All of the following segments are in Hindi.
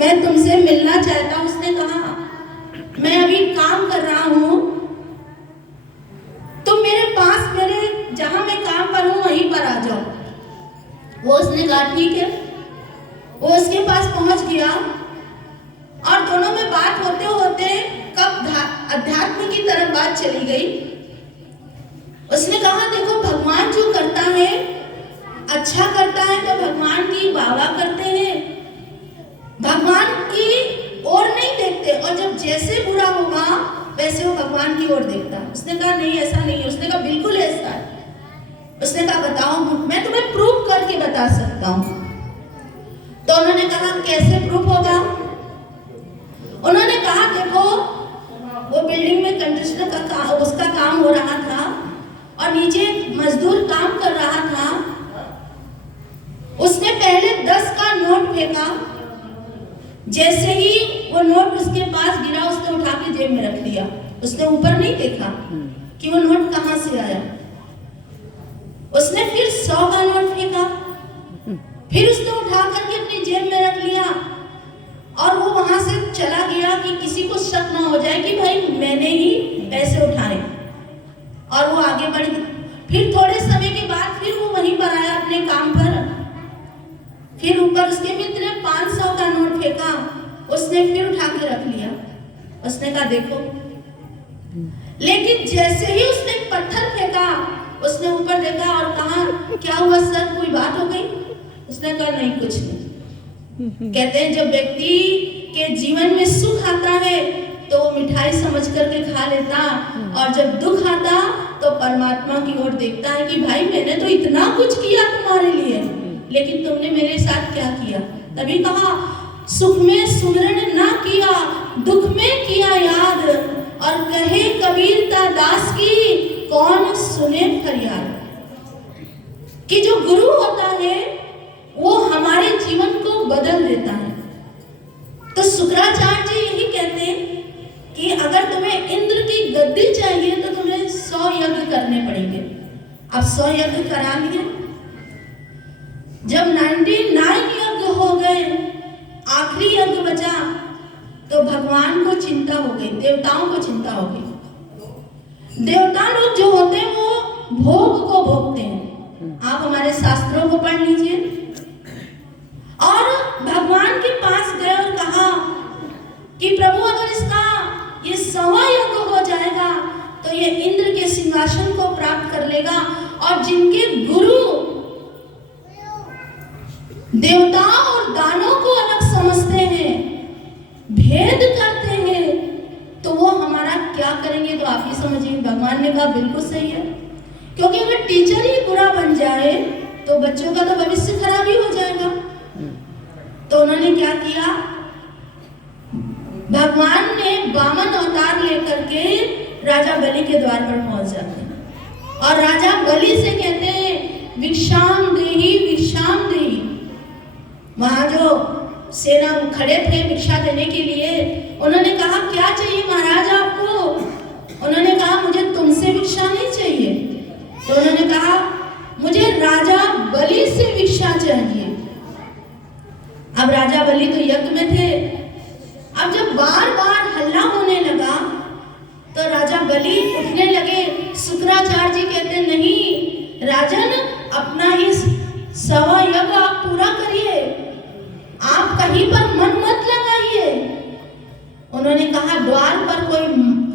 मैं तुमसे मिलना चाहता हूँ। उसने कहा मैं अभी काम कर रहा हूँ, तुम मेरे पास, मेरे जहां मैं काम पर हूँ वहीं पर आ जाओ। वो उसने कहा ठीक है। वो उसके पास पहुंच गया और दोनों में बात होते होते कब अध्यात्म की तरफ बात चली गई। उसने कहा देखो भगवान जो करता है, अच्छा करता है तो भगवान की वाह करते हैं, भगवान की ओर नहीं देखते, और जब जैसे बुरा होगा वैसे वो भगवान की ओर देखता है। उसने कहा नहीं ऐसा नहीं है। उसने कहा बिल्कुल ऐसा है। उसने कहा बताओ, मैं तुम्हें प्रूफ करके बता सकता हूँ। तो उन्होंने कहा कैसे प्रूफ होगा? उन्होंने कहा देखो वो बिल्डिंग में कंस्ट्रक्शन का उसका काम हो रहा था और नीचे मजदूर काम कर रहा था। उसने पहले 10 का नोट फेंका, जैसे ही वो नोट उसके पास गिरा उसने उठा के जेब में रख लिया। उसने ऊपर नहीं देखा कि वो नोट कहां से आया। उसने फिर 100 का नोट फेंका, फिर उसने उठा करके अपनी जेब में रख लिया और वो वहां से चला गया कि किसी को शक ना हो जाए कि भाई मैंने ही पैसे उठाए, और वो आगे बढ़ गया। फिर थोड़े समय के बाद फिर वो वहीं पर आया अपने काम पर। फिर ऊपर उसके मित्र ने 500 का नोट फेंका, उसने फिर उठा के रख लिया। उसने कहा देखो, लेकिन जैसे ही उसने पत्थर फेंका उसने ऊपर देखा और कहा क्या हुआ सर, कोई बात हो गई? उसने कहा नहीं कुछ नहीं। कहते हैं जब व्यक्ति के जीवन में सुख आता है तो वो मिठाई समझ करके खा लेता, और जब दुख आता तो परमात्मा की ओर देखता है कि भाई मैंने तो इतना कुछ किया तुम्हारे लिए, लेकिन तुमने मेरे साथ क्या किया। तभी कहा सुख में सुमिरन ना किया, दुख में किया याद, और कहे कबीरता दास की कौन सुने फरियाद। कि जो गुरु होता है वो हमारे जीवन को बदल देता है। तो शुक्राचार्य जी यही कहते हैं कि अगर तुम्हें इंद्र की गद्दी चाहिए तो तुम्हें 100 यज्ञ करने पड़ेंगे। अब 100 यज्ञ करा लिए, जब 99 यज्ञ हो गए, आखिरी यज्ञ बचा, तो भगवान को चिंता हो गई, देवताओं को चिंता हो गई। देवता लोग जो होते हैं वो भोग को भोगते हैं। आप हमारे शास्त्रों को पढ़ लीजिए। और भगवान के पास गए और कहा कि प्रभु अगर इसका ये 100वां यज्ञ हो जाएगा तो ये इंद्र के सिंहासन को प्राप्त कर लेगा, और जिनके गुरु देवताओं और दानों को अलग समझते हैं, भेद करते हैं, तो वो हमारा क्या करेंगे? तो आप ही समझिए। भगवान ने कहा बिल्कुल सही है, क्योंकि अगर टीचर ही बुरा बन जाए तो बच्चों का तो भविष्य खराब ही हो जाएगा। तो उन्होंने क्या किया, भगवान ने वामन अवतार लेकर के राजा बलि के द्वार पर पहुंच जाते हैं और राजा बलि से कहते हैं भिक्षाम देहि भिक्षाम देहि। वहां जो सेना खड़े थे भिक्षा देने के लिए, उन्होंने कहा क्या चाहिए महाराज आपको? उन्होंने कहा मुझे तुमसे भिक्षा नहीं चाहिए। तो उन्होंने कहा मुझे राजा बलि से भिक्षा चाहिए। अब राजा बलि तो यज्ञ में थे। अब जब बार बार हल्ला होने लगा तो राजा बलि उठने लगे। शुक्राचार्य जी कहते नहीं राजन, अपना ये 100वां यज्ञ आप पूरा करिए, आप कहीं पर मन मत लगाइए। उन्होंने कहा द्वार पर कोई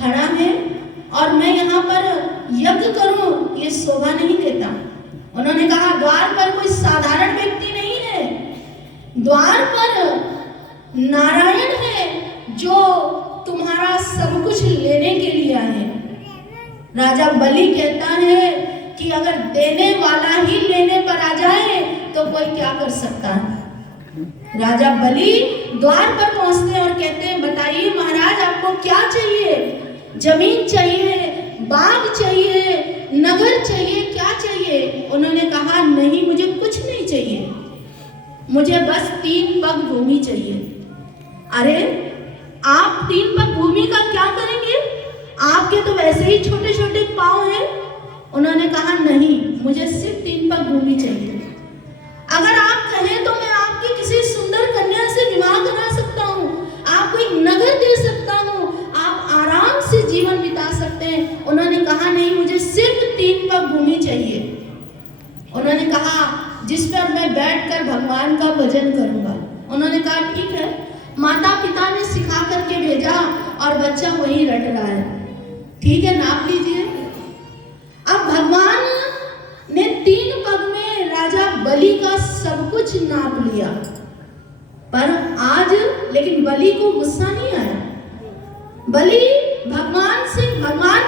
खड़ा है और मैं यहाँ पर यज्ञ करूं, ये शोभा नहीं देता। उन्होंने कहा द्वार पर कोई साधारण व्यक्ति नहीं है, द्वार पर नारायण है जो तुम्हारा सब कुछ लेने के लिए आए। राजा बलि कहता है कि अगर देने वाला ही लेने पर आ जाए तो कोई क्या कर सकता है। राजा बलि द्वार पर पहुंचते हैं और कहते हैं बताइए महाराज आपको क्या चाहिए? जमीन चाहिए, बाग चाहिए, नगर चाहिए, क्या चाहिए? उन्होंने कहा नहीं मुझे कुछ नहीं चाहिए, मुझे बस 3 पग भूमि चाहिए। अरे आप 3 पग भूमि का क्या करेंगे? आपके तो वैसे ही छोटे छोटे पांव हैं। उन्होंने कहा नहीं मुझे सिर्फ 3 पग भूमि चाहिए। अगर आप कहें तो मैं आपकी किसी सुंदर कन्या से विवाह करा सकता चाहिए। उन्होंने कहा जिस पर मैं बैठकर भगवान का भजन करूंगा। उन्होंने कहा ठीक है। माता पिता ने सिखा करके भेजा और बच्चा वहीं रट रहा है। ठीक है, नाप लीजिए। अब भगवान ने 3 पग में राजा बलि का सब कुछ नाप लिया, पर आज लेकिन बलि को गुस्सा नहीं आया। बलि भगवान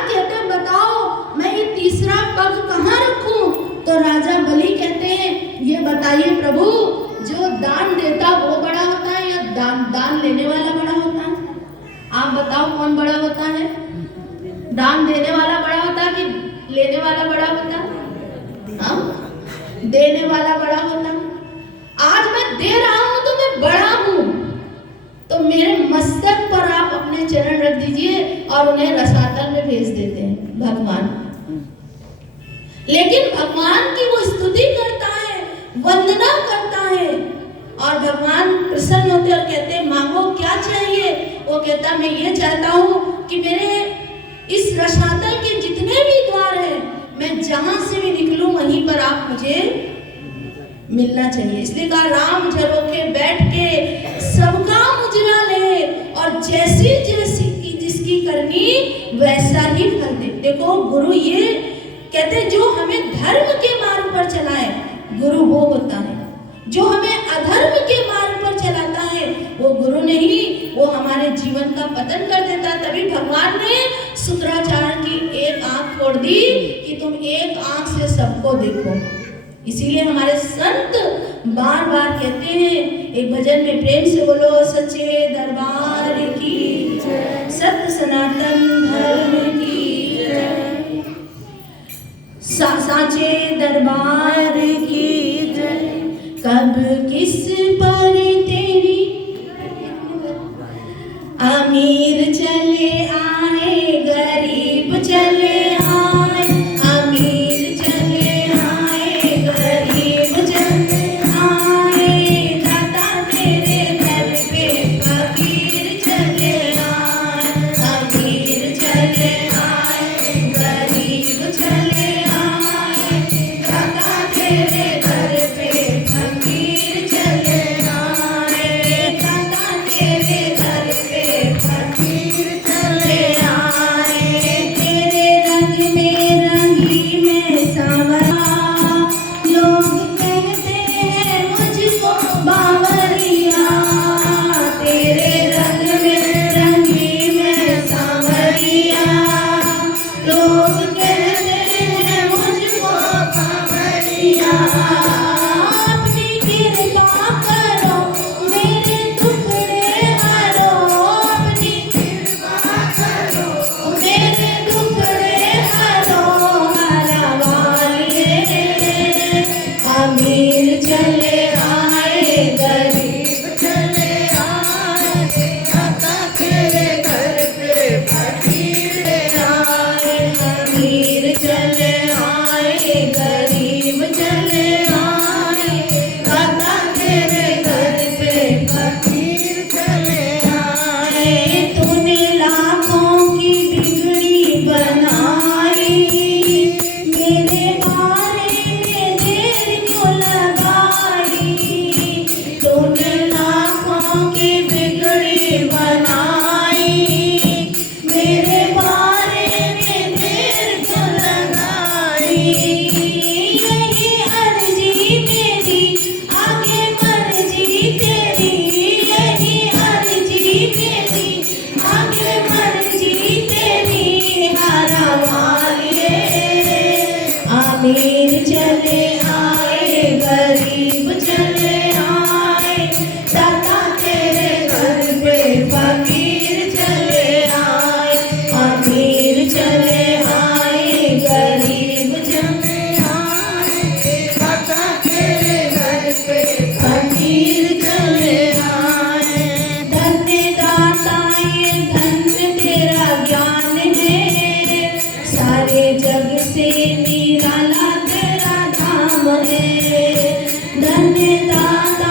कहते बताओ मैं ये तीसरा पग कहाँ रखूं? तो राजा बलि कहते हैं ये बताइए प्रभु, जो दान देता वो बड़ा होता है या दान लेने वाला बड़ा होता है? आप बताओ कौन बड़ा होता है? दान देने वाला बड़ा होता है कि लेने वाला बड़ा होता है? हाँ, देने वाला बड़ा होता है। आज मैं दे रहा हूं तो मैं बड़ा हूं, तो मेरे मस्तक पर आप अपने चरण रख दीजिए और उन्हें रसातल में भेज देते हैं भगवान। लेकिन भगवान की वो स्तुति करता है, वंदना करता है, और भगवान प्रसन्न होते और कहते हैं मांगो क्या चाहिए? वो कहता मैं ये चाहता हूँ कि मेरे इस रसातल के जितने भी द्वार हैं, मैं जहां से भी निकलूं वहीं पर आप मुझे मिलना चाहिए। इसलिए कहा राम झरोखे बैठ के सबका उजला ले, और जैसी जैसी जिसकी करनी वैसा ही फल दे। देखो गुरु ये कहते हैं जो हमें धर्म के मार्ग पर चलाए गुरु वो होता है, जो हमें अधर्म के मार्ग पर चलाता है वो गुरु नहीं, वो हमारे जीवन का पतन कर देता है। तभी भगवान ने शुक्राचार्य की एक आंख फोड़ दी कि तुम एक आंख से सबको देखो। इसीलिए हमारे संत बार बार कहते हैं, एक भजन में प्रेम से बोलो, सच्चे दरबार की जय, सत्य सनातन धर्म की जय, साचे दरबार की जय। कब किस पर तेरी अमीर चले आए, गरीब चले आए, अमीर चले आए, गरीब चले आए, दाता तेरे दर पे फकीर चले आए, अमीर चले आए, गरीब चले आए, दाता तेरे दर पे फकीर चले आए, दाता तेरे दर पे फकीर चले आए। तेरे रंग में रंगी में सांवरा, लोग कहते हैं मुझको बावरिया। तेरे रंग में रंगी में सांवरिया, लोग कहते हैं मुझको बावरिया। अपनी कृपा करो मेरे टुकड़े हरो, अपनी कृपा करो मेरे टुकड़े हरो, हरा वालिए। अमीर चले आए, गरीब चले आए, दाता तेरे घर पे फकीर आए, अमीर चले आए, गरीब चले आए, दाता तेरे घर पे फकीर चले आए। तूने लाखों की बिगड़ी बनाई, मेरे बारे में देर क्यों लगाई? तूने लाखों की बिगड़ी बनाई, मेरे बारे में देर क्यों लगाई? यही अर्जी मेरी आगे मर्जी तेरी, यही अर्जी मेरी आगे मर्जी तेरी, हरा वालिए। अमीर चले आए, गरीब चले आए, दाता तेरे घर पे फकीर चले आए, अमीर चले आए, गरीब चले आए, दाता तेरे घर पे फकीर चले आए। धन्य दाता ये धन्य तेरा ज्ञान है, सारे जग से निराला तेरा धाम है। धन्य दाता